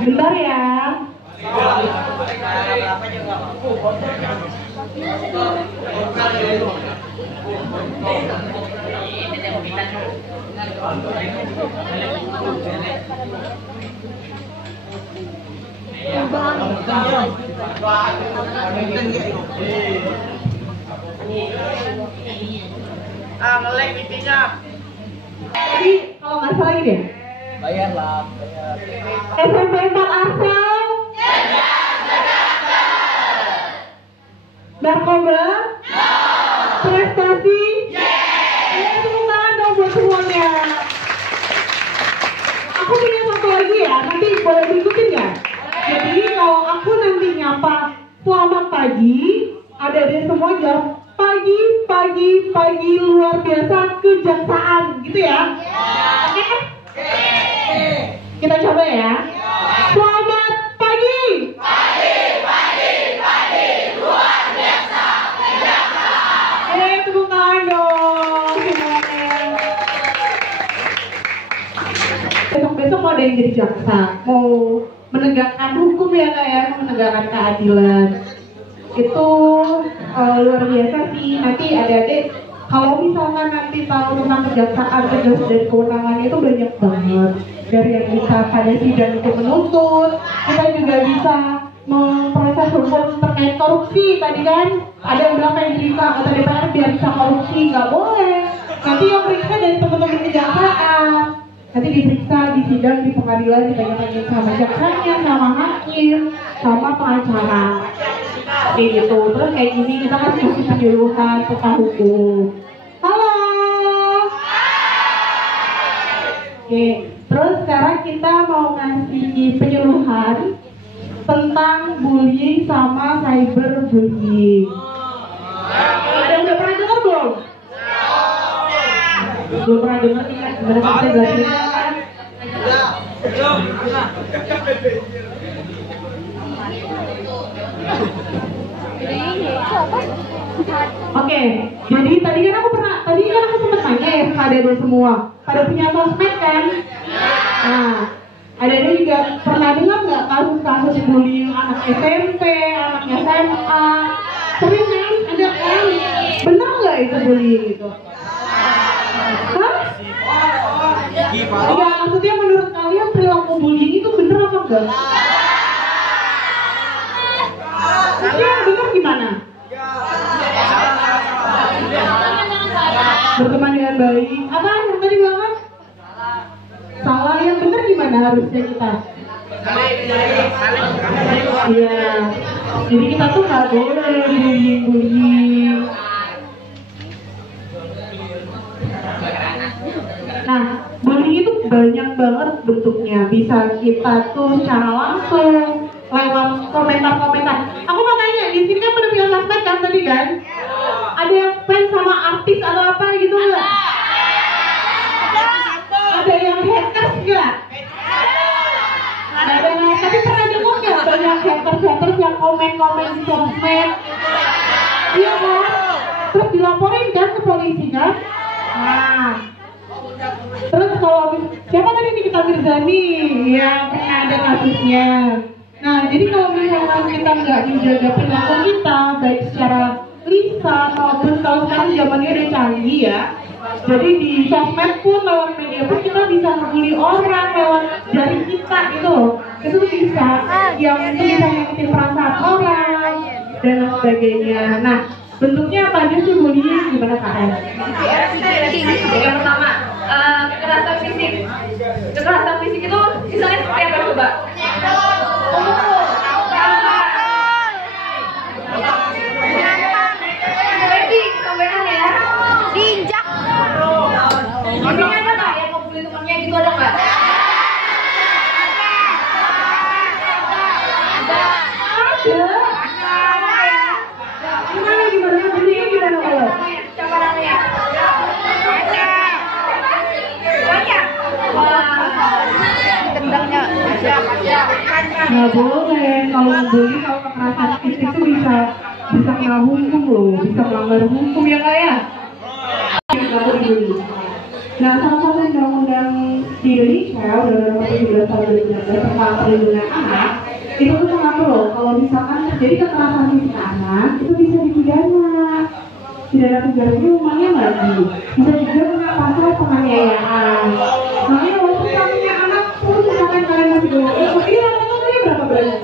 Bentar ya. Ngelek pipinya. Jadi kalau nggak salah ini deh. Bayar lah, bayar. SMP 4 Arsel. Narkoba. Prestasi. Tepuk tangan dong buat semuanya. Aku punya satu lagi ya, nanti boleh diikutin ya. Jadi kalau aku nanti nyapa selamat pagi, adik-adik semua jawab pagi luar biasa kejaksaan gitu ya. Oke? Kita coba ya. Selamat pagi. Luar biasa kejaksaan. Tepuk tangan dong semuanya. Besok-besok mau ada yang jadi jaksa, mau menegakkan hukum ya Kak ya, menegakkan keadilan. Itu luar biasa sih. Nanti adik-adik kalau misalkan nanti tahu tentang kejaksaan, tugas dan kewenangannya itu banyak banget. Dari yang bisa pada sidang itu menuntut, kita juga bisa memproses hukum terkait korupsi. Tadi kan ada yang bilang kayak cerita kata DPR biar bisa korupsi, nggak boleh. Nanti yang periksa dari teman-teman kejaksaan. Nanti diperiksa di sidang di pengadilan, ditanya-tanya sama jaksanya, sama hakim, sama pengacara. Kayak gitu. Terus kayak gini kita kan kasih penyuluhan tentang hukum. Halo. Oke. Terus sekarang kita mau ngasih penyuluhan tentang bullying sama cyberbullying. Ada yang udah pernah dengar belum? Belum pernah dengar nih kan? Gimana kita jelasin kan? Oke, jadi tadi kan aku sempat tanya ya ke adik-adik semua, pada punya sosmed kan? Nah, adik-adik juga pernah dengar nggak kasus-kasus bullying anak SMP, anak SMA? Sering kan? Ada kan? Bener nggak itu bullying itu? Hah? Ya, maksudnya menurut kalian perilaku bullying itu bener apa enggak? Ya, bener gimana? Berteman dengan baik. Apa yang tadi bilang? Salah. Yang bener gimana harusnya kita? Iya. Jadi kita tuh nggak boleh bullying. Nah, bullying itu banyak banget bentuknya. Bisa kita tuh secara langsung lewat komentar-komentar. Aku mau tanya, di sini kan pada punya sosmed kan tadi kan? Ada yang fans sama artis atau apa gitu nggak? Ada yang haters nggak? Nggak ada yang haters. Tapi pernah dengar nggak banyak haters yang komen-komen di sosmed? Iya kan? Terus dilaporin kan ke polisi kan? Nah, terus kalau siapa tadi nih kita Mirzani yang pernah ada kasusnya. Nah, jadi kalau misalnya kita nggak menjaga perilaku kita baik secara lisan maupun kalau sekarang zamannya udah canggih ya. Jadi di sosmed pun lewat media pun kita bisa ngebully orang lewat dari kita gitu. Itu bisa yang itu bisa nyakitin perasaan orang dan sebagainya. Nah, bentuknya apa aja sih bullying? Gimana kalian? Yang pertama, kekerasan fisik. Kekerasan fisik itu misalnya seperti apa coba? Diinjak. Intinya ada nggak yang ngumpulin temannya gitu, ada nggak? Ada. Gimana? Bentuknya gimana kalau? Siapa namanya? Banyak. Tendangnya. Nggak boleh kalau ngebully, kalau kekerasan aktif itu bisa kena hukum loh, bisa melanggar hukum ya kak ya. Nah, salah satu undang-undang di Indonesia, Undang-Undang 17 tahun 2019 tentang perlindungan anak, itu tuh mengatur loh, kalau misalkan terjadi kekerasan fisik anak, itu bisa dipidana. Pidana penjara lumayan lagi. Bisa juga kena pasal penganiayaan. Makanya waktu kami punya anak pun misalkan kalian masih belum ini anaknya umurnya berapa berarti?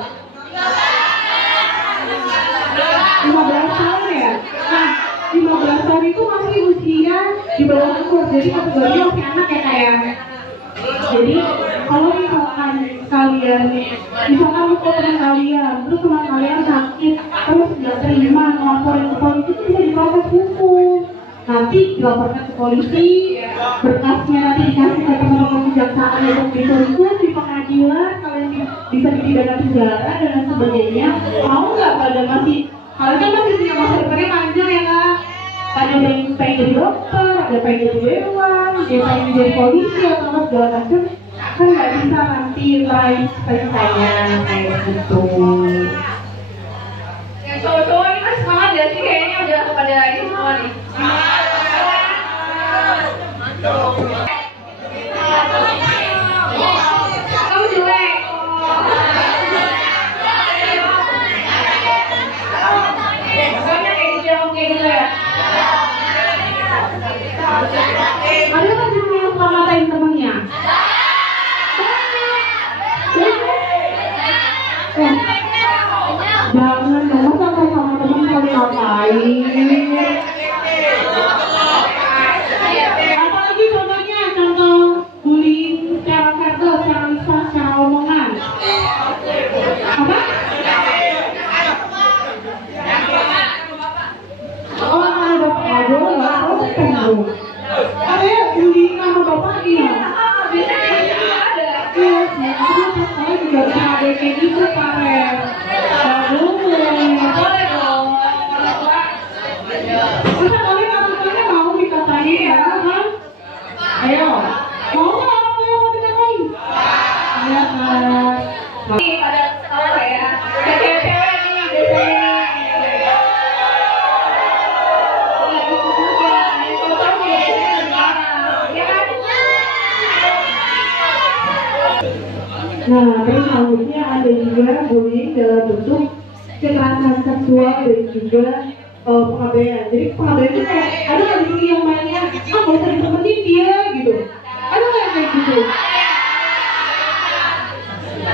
15 tahun ya? Nah, 15 tahun itu masih usia di bawah umur, jadi kategori masih anak ya kayak. Jadi kalau misalkan kalian, misalkan teman kalian, terus teman kalian sakit, terus nggak terima ngelaporin ke polisi, itu bisa diproses hukum. Nanti dilaporkan ke polisi, berkasnya nanti dikasih ke teman-teman kejaksaan untuk dituntut di pengadilan, kalian bisa dipidana penjara dan lain sebagainya. Mau nggak pada masih, kalian kan masih punya masa depannya panjang ya kak. Ada yang pengen jadi dokter, ada pengen jadi dewan, ada yang pengen jadi polisi atau apa segala macam, kan nggak bisa nanti raih cita-citanya kayak gitu. Yang cowok-cowok ini masih semangat ya sih, kayaknya udah pada ini semua nih. Kamu jelek. Pokoknya kayak gitu ya. Ada kan yang suka ngatain temennya? Jangan dong, masa sama temen kali ngapain? Apalagi contohnya, contoh bullying secara verbal, secara lisan, secara omongan. Apa? Oh, ada bapak aduh, oh, tunggu. Ada bullying sama bapak iya. Biasanya ada. Iya, saya juga ada kayak gitu, Karen. Boleh dong. Masa kalian orang-orangnya mau dikatain ya kan? Ayo, mau nggak orang tua yang mau dikatain? Iya kan? Nih pada tahu ya. Kayak cewek-cewek nih biasanya. Nah, terus selanjutnya ada juga bullying dalam bentuk kekerasan seksual dan juga pengabaian. Jadi pengabaian itu kayak ada nggak di sini yang mainnya, nggak usah ditemenin dia gitu. Ada nggak yang kayak gitu?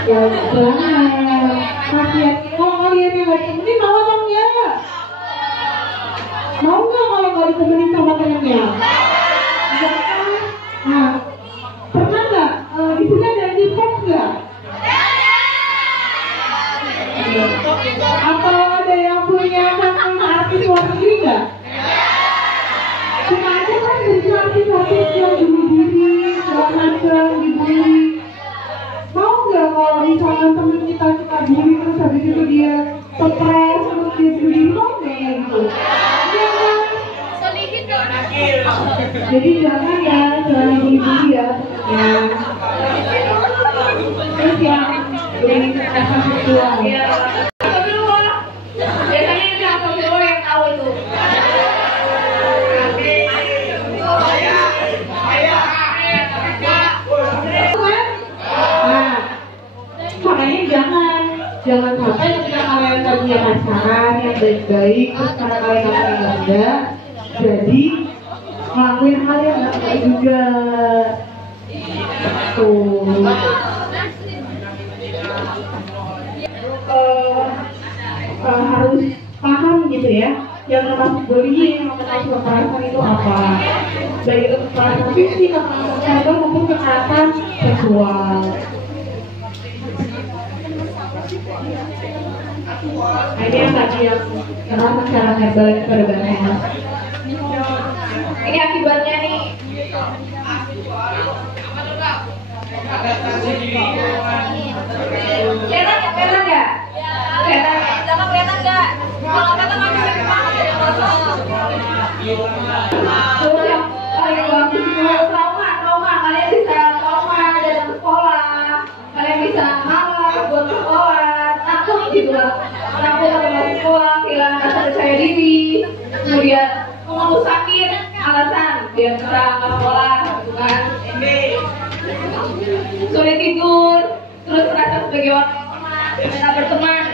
Ya jangan. Kasihan. Kalau kalian yang nggak ditemenin mau atau enggak? Mau nggak kalau nggak ditemenin sama temennya? Enggak kan? Nah, pernah nggak di sini ada yang di-post nggak? Atau ada yang punya mantan artis luar negeri nggak? Cuma aja kan dari artis-artis yang bunuh diri, segala macam, dibully. Mau nggak kalau misalnya temen kita bully terus habis itu dia stres, terus dia bunuh diri, mau nggak ya gitu? Iya kan? Jadi jangan ya, jangan dibully ya temennya. Terus yang bullying kekerasan seksual. Iya. Biasanya itu yang cowok yang tahu itu. Nah, makanya jangan sampai ketika kalian punya pacaran yang baik-baik, terus karena kalian enggak, jadi ngelakuin hal yang nggak baik juga. Tuh. Harus paham gitu ya, yang termasuk bullying, yang termasuk kekerasan itu apa, baik itu kekerasan fisik, kekerasan verbal maupun kekerasan seksual. Nah, ini yang tadi yang kekerasan secara verbal yang pada bahas. Ini akibatnya nih. Kelihatan nggak? Jangan kelihatan nggak? Kalau kelihatan nggak banget ya Terus yang paling bagus itu trauma. Kalian bisa trauma datang sekolah. Kalian bisa malas buat sekolah. Takut gitu lah. takut atau nggak sekolah, kehilangan rasa percaya diri, kemudian mengeluh sakit, alasan biar bisa nggak sekolah, gitu kan? Sulit tidur, terus merasa sebagai orang lemah, tak berteman,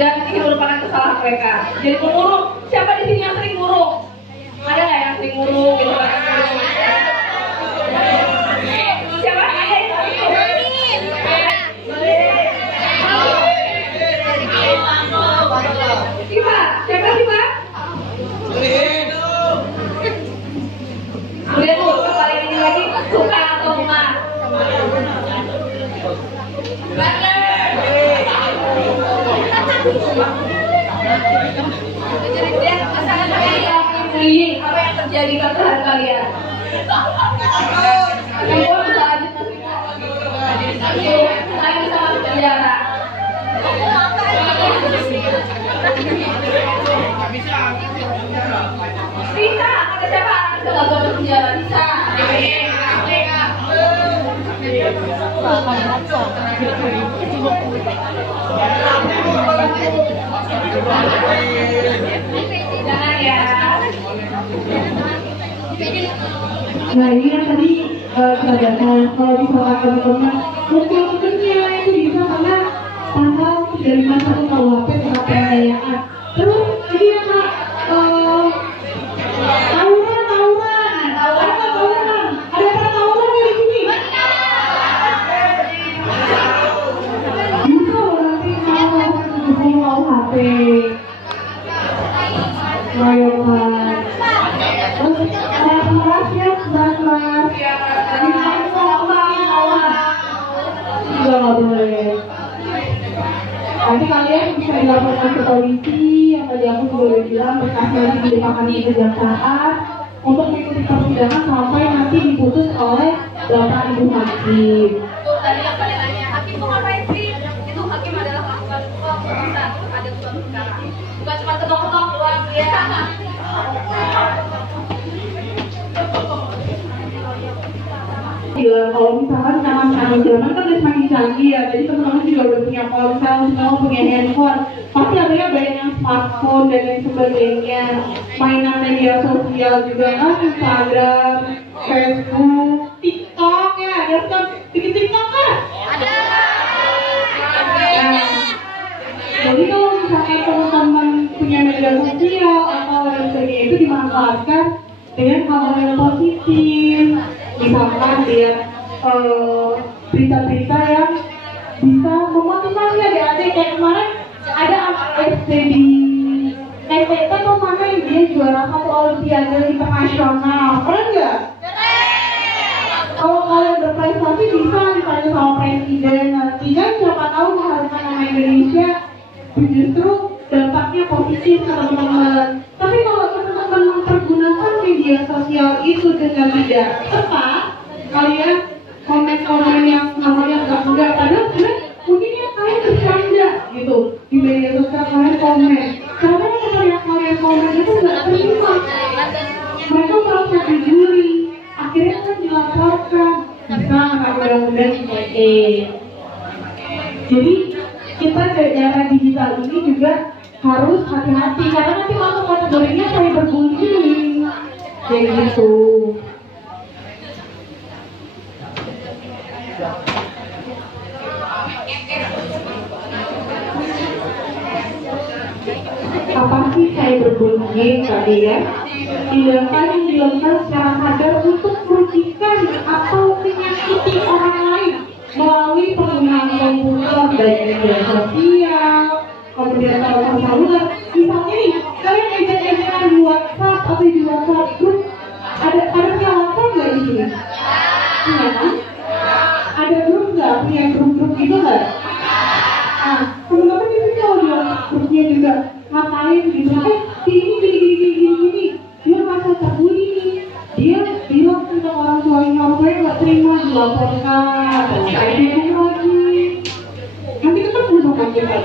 dan ini merupakan kesalahan mereka. Jadi mengurung, siapa di sini yang sering ngurung? Ada nggak yang sering ngurung? Gitu kan? Siapa? Ada yang sering ngurung? Siapa? Siapa sih Pak? Kemudian tuh, paling ini lagi suka atau rumah? Apa yang terjadi pada hari kalian? Semua bisa lanjut saya bisa masuk penjara. Bisa, ada siapa anak bisa nggak masuk penjara? Bisa. Jangan ya. Nah ini yang tadi kecerdasan, kalau misalkan teman-teman mungkin-mungkinnya itu bisa karena pasal 351 KUHP tentang penganiayaan. Terus ini yang tawuran, ada yang tawuran di sini? Bisa berarti kalau KUHP Royokan. Terus rakyat bakar juga nggak boleh. Nanti kalian bisa dilaporkan ke polisi, yang tadi aku juga udah bilang berkasnya dilimpahkan ke kejaksaan untuk mengikuti persidangan sampai nanti diputus oleh bapak ibu hakim. Tadi yang pada nanya, hakim itu ngapain sih? Itu hakim adalah melakukan pemutusan ada suatu perkara. Bukan cuma ketok-ketok doang ya. Ya, kalau misalkan zaman kan udah semakin canggih ya, jadi teman-teman juga udah punya ponsel, semua punya handphone. Pasti adanya banyak yang smartphone dan lain sebagainya. Mainan media sosial juga kan, Instagram, Facebook, TikTok ya, ada kan bikin TikTok kan? Ada. Nah, jadi kalau misalkan teman-teman punya media sosial atau lain sebagainya itu dimanfaatkan dengan hal-hal yang positif. Misalkan dia berita-berita yang bisa memotivasi adik-adik. Kayak kemarin ada SD di STT tuh mana yang dia juara satu olimpiade internasional, keren nggak? Kalau kalian berprestasi bisa ditanya sama presiden nanti kan, siapa tahu mengharumkan nama Indonesia justru dampaknya positif ke teman-teman. Tapi kalau teman-teman mempergunakan media sosial itu dengan tidak tepat, kalian komen-komen yang namanya enggak, padahal sebenarnya mungkin ya kalian bercanda gitu di media sosial, kalian komen karena yang kalian komen itu nggak terima, mereka merasa dibully, akhirnya kan dilaporkan, bisa nggak mudah-mudahan seperti. Jadi kita ke era digital ini juga harus hati-hati karena nanti masuk kategorinya cyberbullying kayak gitu. Apa sih cyberbullying tadi ya? Tindakan yang dilakukan secara sadar untuk merugikan atau menyakiti orang lain melalui penggunaan komputer, baik media sosial, kemudian telepon seluler. Misalnya nih, kalian ejek-ejekan di WhatsApp atau di WhatsApp group, ada punya WhatsApp nggak di sini? Punya kan? Ada grup nggak? Punya grup-grup gitu nggak? Nah, teman-teman di sini kalau di WhatsApp grupnya juga ngapain gitu? Gini. Dia merasa terbully nih. Dia bilang tentang orang tuanya nggak terima, dilaporkan, kayak gitu lagi. Nanti ketemu sama kita.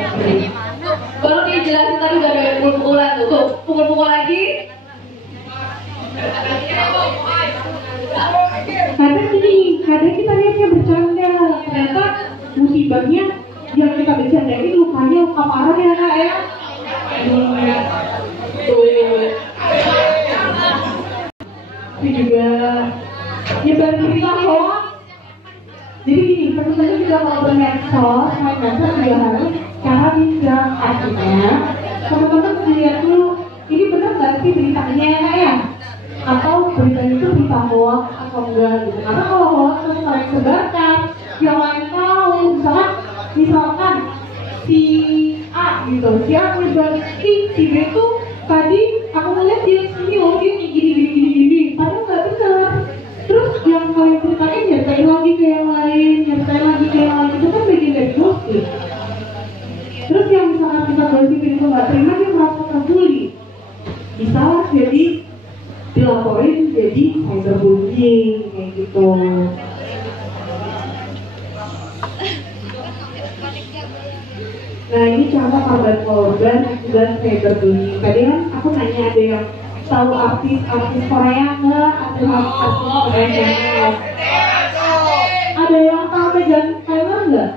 Baru dia jelasin tadi udah ada pukul-pukulan tuh, pukul-pukul lagi. Kadang kita lihatnya bercanda, ternyata musibahnya yang kita bercandain lukanya luka parah ya kak ya. Itu juga nyebar berita hoax. Jadi gini, tentu juga kalau bermedsos, main medsos juga harus cara bijak. Artinya teman-teman lihat dulu ini benar nggak sih beritanya ya? Atau beritanya itu berita hoax atau enggak gitu. Karena kalau hoax terus kalian sebarkan, yang lain tahu, misalkan si A gitu, si A menyebar si B itu tadi aku ngeliat dia sini, oh dia gini, padahal nggak benar. Terus yang kalian ceritain nyertain lagi ke yang lain, itu kan bagian dari gosip. Terus yang misalkan kita gosipin itu nggak terima, dia merasa terbully, bisa jadi dilaporin jadi cyberbullying kayak gitu. Nah ini contoh korban dan cyberbullying. Tadi kan aku nanya ada yang tahu artis Korea nggak? Ada artis Korea nggak? Ada yang tahu Megan Taylor nggak?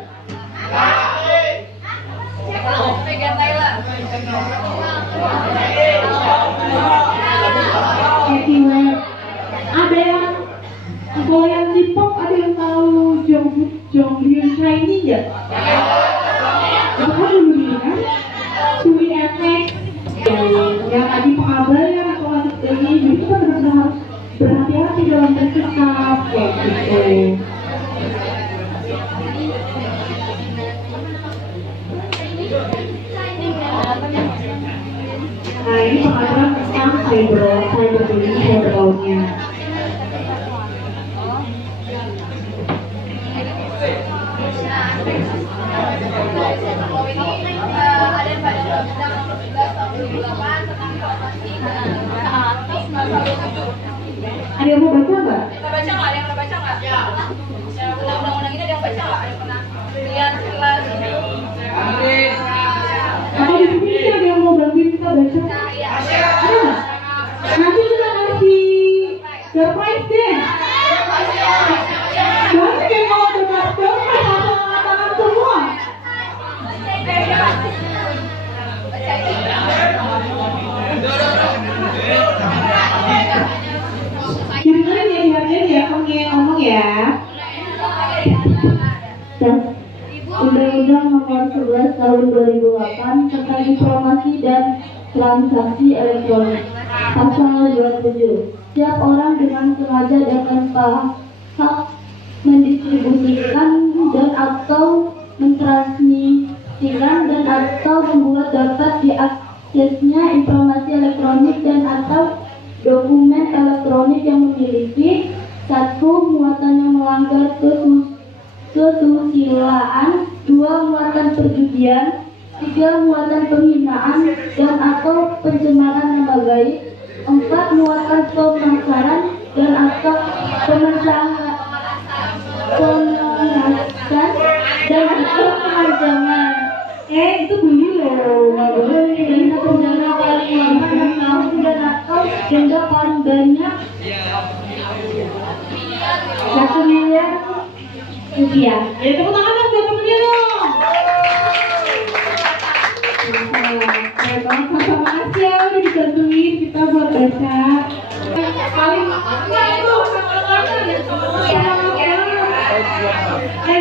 Megan Taylor. Ada yang kalau yang K-pop ada yang tahu Jonghyun Shiny nggak? Itu kan dulu kan Cui Efek yang tadi pengabaran atau ini itu kan benar-benar harus berhati-hati dalam bersikap kayak gitu. Nah ini pengaturan tentang cyberbullying, cyberbullying. Ada yang mau baca nggak? Kita baca nggak? Ada yang pernah baca nggak? Ya. Undang-undang ini ada yang baca nggak? Ada yang pernah lihat kelas ini? Atau di sini ada yang mau bantuin kita baca? Ada nggak? Nanti kita kasih surprise deh. Jangan kayak mau dengar surprise langsung tangan semua. Jadi ya, kamu ngomong ya. Undang-Undang Nomor 11 Tahun 2008 tentang Informasi dan Transaksi Elektronik. Pasal 27. Setiap orang dengan sengaja dan tanpa hak mendistribusikan dan atau mentransmisikan dan atau membuat dapat diaksesnya informasi elektronik dan atau dokumen elektronik yang memiliki satu muatan yang melanggar kesusilaan, dua muatan perjudian, tiga muatan penghinaan dan atau pencemaran nama baik, empat muatan pemasaran dan atau pemerasan dan atau pengajangan. Itu bunyi loh, nggak boleh. Denda penjara paling lama 6 tahun dan atau denda paling banyak 1 miliar rupiah. Ya tepuk tangan dong buat temennya dong. Keren banget, makasih ya udah dibantuin kita buat baca. Paling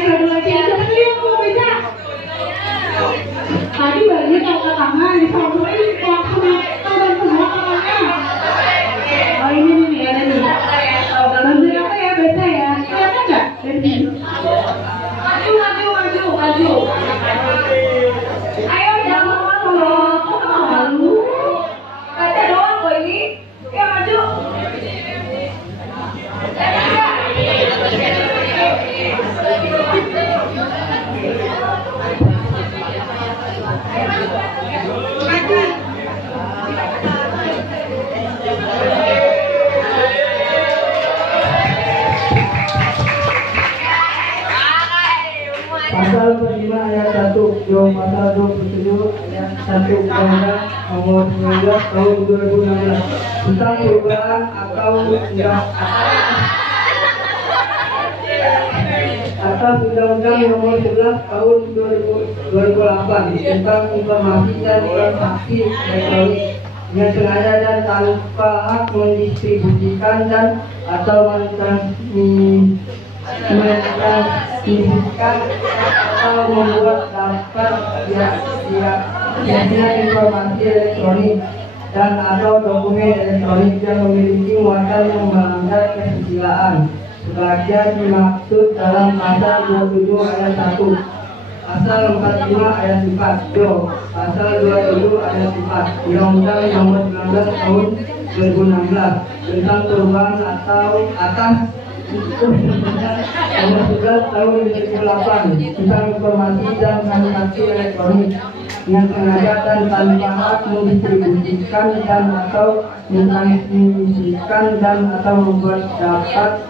satu lagi siapa tuh yang mau baca? Tadi banyak angkat tangan, disamperin langsung tangan semua tangannya. Oh ini nih ada nih. Bantuin apa ya baca ya? Kelihatan nggak dari sini? Maju. Ayo jangan malu. Baca doang kok ini. Ya maju. Pasal 5 ayat 1 pasal 27 ayat 1 Undang-Undang Nomor 19 Tahun 2016 tentang perubahan atau atas Undang-Undang Nomor 11 Tahun 2008 tentang informasi dan transaksi elektronik dengan sengaja dan tanpa hak mendistribusikan dan atau mentransmisikan atau membuat daftar informasi elektronik dan atau dokumen elektronik yang memiliki muatan yang melanggar kesusilaan. Sebagian dimaksud dalam pasal 27 ayat 1, pasal 45 ayat 4, pasal 27 ayat 4 Undang-Undang Nomor 19 Tahun 2016 tentang perubahan atau atas Nomor 11 Tahun 2008 tentang informasi dan transaksi elektronik dengan sengaja dan tanpa hak mendistribusikan dan atau mentransmisikan dan atau membuat dapat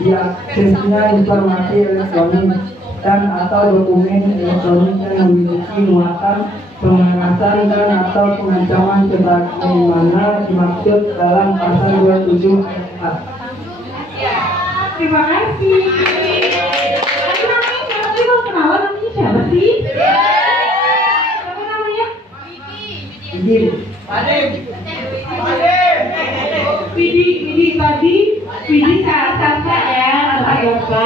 diaksesnya informasi elektronik dan atau dokumen elektronik yang memiliki muatan pemerasan dan atau pengancaman sebagaimana dimaksud dalam pasal 27 ayat 4. Terima kasih. Nanti namanya siapa sih? Mau kenalan namanya siapa sih? Siapa namanya? Widi Salsa ya, Salsa.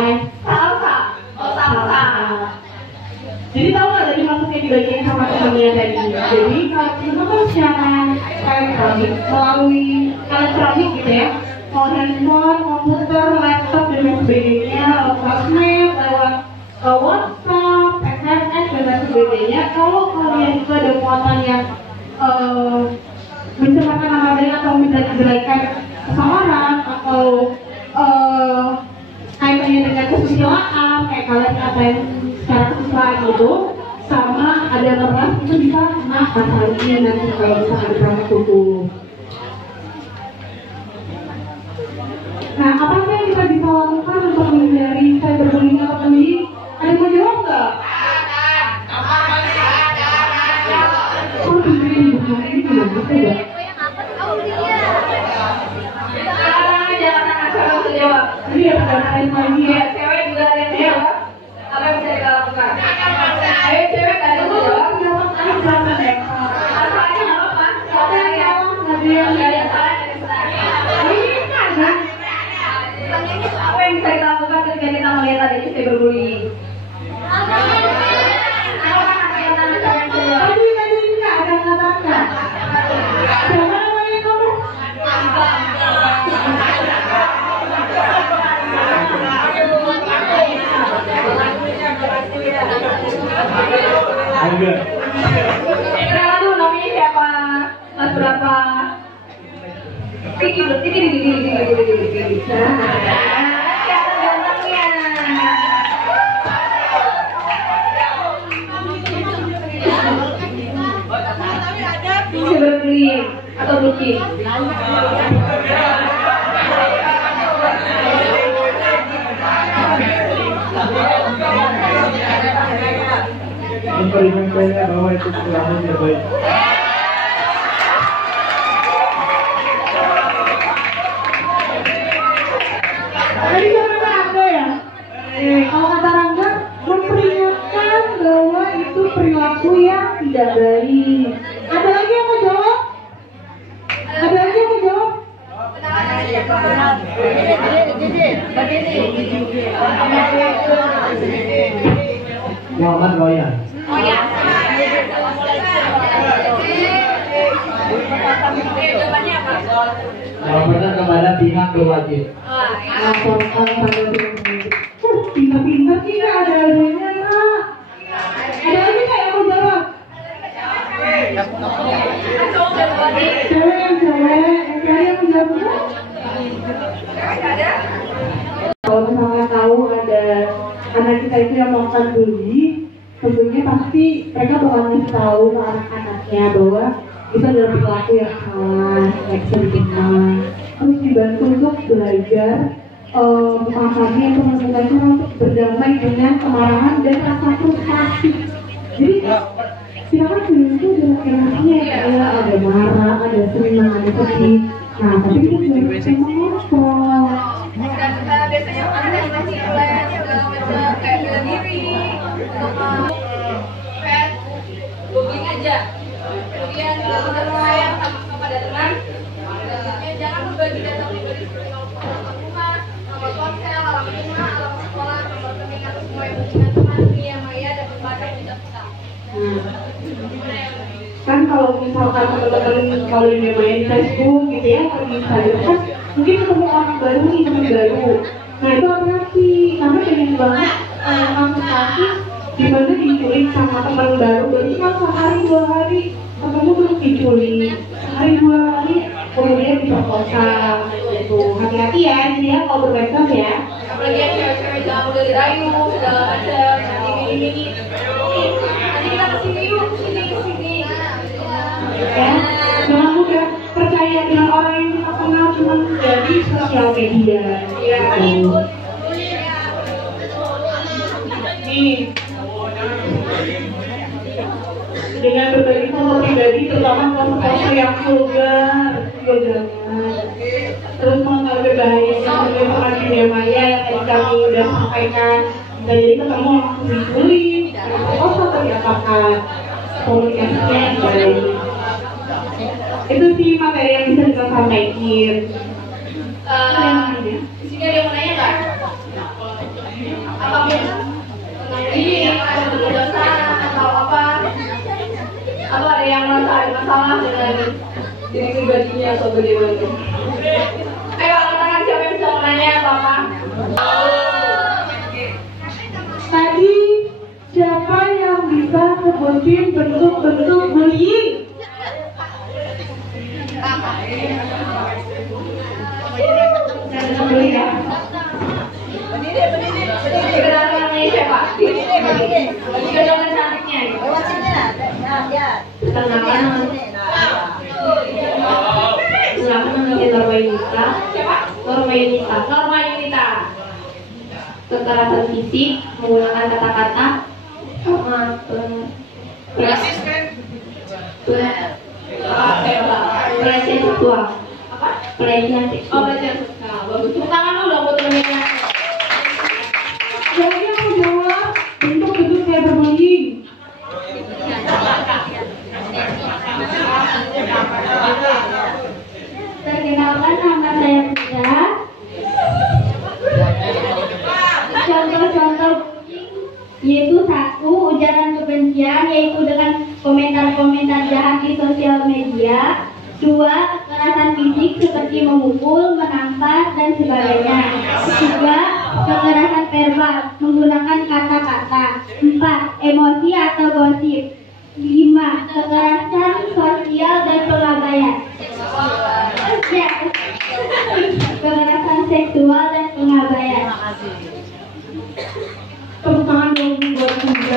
Jadi tahu nggak tadi maksudnya dibagiin sama temennya tadi? Jadi kalau kita kan secara elektronik melalui elektronik gitu ya, mau handphone, komputer, laptop dan lain sebagainya, lewat sosmed, lewat WhatsApp, SMS dan lain sebagainya. Kalau kalian itu ada muatan yang mencemarkan nama baik atau menjelek-jelekan seseorang atau kaitannya dengan kesusilaan, kayak kalian ngatain secara kesusilaan gitu, sama ada keras itu bisa kena pasal ini nanti kalau misalnya ada proses hukum. Nah, apa sih yang kita bisa lakukan untuk menghindari cyberbullying atau bullying? Ada yang mau jawab nggak? Oh, ini bukan ini belum bisa ya? Jawab. Ini ya pada lain lagi ya. Cewek juga ada yang jawab. Apa yang bisa kita lakukan? Ayo cewek tadi jawab. Asalnya nggak apa-apa. Soalnya nggak ada salah. Apa yang bisa kita lakukan ketika kita melihat adanya cyberbullying? Tadi nggak ada kata-kata. Siapa namanya kamu? Kenalan dulu namanya siapa? Mas berapa? Ini. Siapa gantengnya? Cyberbullying atau bullying? Memperingat saya bahwa itu perilaku tidak baik. Tadi kata Rangga ya? Kalau kata Rangga, memperingatkan bahwa itu perilaku yang tidak baik. Ada lagi yang mau jawab? Ada lagi yang mau jawab? Muhammad Royan. Jawabannya apa? Laporkan kepada pihak berwajib. Laporkan pada pihak. Pintar-pintar sih nggak ada adanya Kak. Ada lagi nggak yang mau jawab? Cewek yang mau jawab nggak? Kalau misalnya tahu ada anak kita itu yang melakukan bully, tentunya pasti mereka bakal ngasih tahu ke anak-anaknya bahwa itu adalah perilaku yang salah, kayak sedikit malah. Terus dibantu untuk belajar memahami atau menemukan cara untuk berdamai dengan kemarahan dan rasa frustasi. Jadi kita kan dulu itu ada emosinya ya, ada marah, ada senang, ada sedih. Nah, tapi kita juga bisa mengontrol. Dan biasanya ada yang masih segala macam kayak dan juga sayang sama kepada teman. Jangan berbagi data pribadi seperti nomor rumah, nomor ponsel, alamat rumah, alamat sekolah, nomor rekening atau semua yang berhubungan teman, dunia maya dan berbagai kita. Kan kalau misalkan teman-teman kalau di main Facebook gitu ya atau di Instagram kan mungkin ketemu orang baru nih, teman baru. Nah itu hati-hati karena pengen banget konsultasi dimana diculik sama teman baru cuma sehari 2 hari ketemu terus diculik, sehari 2 hari kemudian diperkosa gitu. Hati-hati ya, jadi ya kalau bermedsos ya. Apalagi yang cewek-cewek jangan udah dirayu segala macam, nanti mini-mini. Nanti kita kesini yuk, kesini. Ya, jangan mudah percaya dengan orang yang kita kenal cuma dari sosial media. Ya, nih, dengan berbagi foto pribadi, terutama foto-foto yang vulgar, juga jangan. Terus mengetahui bahayanya informasi dunia maya yang tadi kami udah sampaikan. Dan jadi ketemu langsung diculik, atau terdiapakan komunikasinya yang baik. Itu sih materi yang bisa kita sampaikan. Di sini ada yang mau nanya nggak? Apapun tentang ini atau dosa atau apa? Atau ada yang merasa ada masalah dengan diri pribadinya atau bagaimana? Ayo angkat tangan siapa yang bisa menanya apa? Tadi siapa yang bisa sebutin bentuk-bentuk bullying? Bullying ya? Kedatangannya siapa? Kedatangan cantiknya. Perkenalkan namanya Norma Yunita. Siapa? Norma Yunita. Norma Yunita. Kekerasan fisik menggunakan kata-kata sama pelecehan seksual. Apa? Pelecehan seksual. Oh, pelecehan seksual. Bagus. Tepuk tangan dulu dong buat temennya. Jadi aku jawab bentuk-bentuk cyberbullying. Perkenalkan, nama saya Putri. Contoh-contoh yaitu 1. Ujaran kebencian, yaitu dengan komentar-komentar jahat di sosial media. 2. Kekerasan fisik seperti memukul, menampar, dan sebagainya. 3. Kekerasan verbal menggunakan kata-kata. 4. Emosi atau gosip. 5. Kekerasan sosial dan pengabaian. Kekerasan seksual dan pengabaian. Tepuk tangan dong buat Putri.